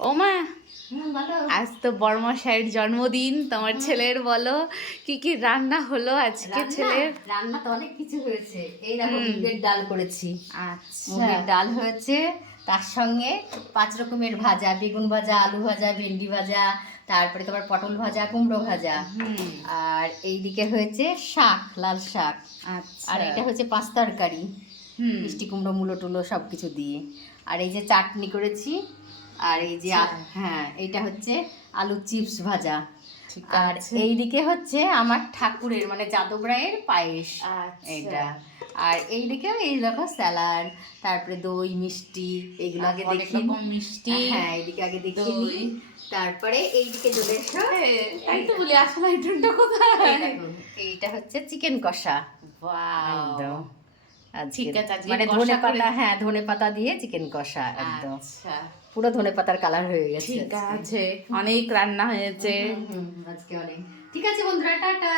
ও মা, বলো। আজ তো বড়মশাইয়ের জন্মদিন, তোমার ছেলের বলো কি কি রান্না হলো আজকে ছেলের? রান্না তো অনেক কিছু হয়েছে। এই দেখো মুগের ডাল করেছি। আচ্ছা, মুগের ডাল হয়েছে, তার সঙ্গে 5 রকমের ভাজা, বেগুন ভাজা, আলু ভাজা, ভেন্ডি ভাজা, তারপরে তোমার পটল ভাজা, কুমড়ো ভাজা। আর এইদিকে হয়েছে শাক, লাল শাক। আচ্ছা, আর এটা হচ্ছে পাঁচ তরকারি, হুম, মিষ্টি কুমড়ো, মূলো টুলো সব কিছু দিয়ে। আর এই যে চাটনি করেছি। আর এই যে হ্যাঁ, এইটা হচ্ছে আলু চিপস ভাজা। ঠিক আর আছে। এইদিকে হচ্ছে আমার ঠাকুরের মানে যাদব রায়ের পায়েস আচ্ছা, এটা। আর এইদিকে এই দেখো স্যালাড, তারপরে দই মিষ্টি, এগুলো আগে অনেক দেখি। রকম মিষ্টি, হ্যাঁ, এইদিকে আগে দেখিয়ে দই। নিই। তারপরে এইদিকে চলে এসো। তাই তো বলি আসলে আইটেমটা কোথায়? এই দেখো, এইটা হচ্ছে চিকেন কষা। ওয়াও, একদম ঠিক আজকে আছে, আজকে মানে কষা ধনে করে। পাতা, হ্যাঁ ধনে পাতা দিয়ে চিকেন কষা একদম। আচ্ছা, পুরো ধনে পাতার কালার হয়ে গেছে ঠিক আজকে। আছে, অনেক রান্না হয়েছে। আজকে অনেক। ঠিক আছে বন্ধুরা, টাটা।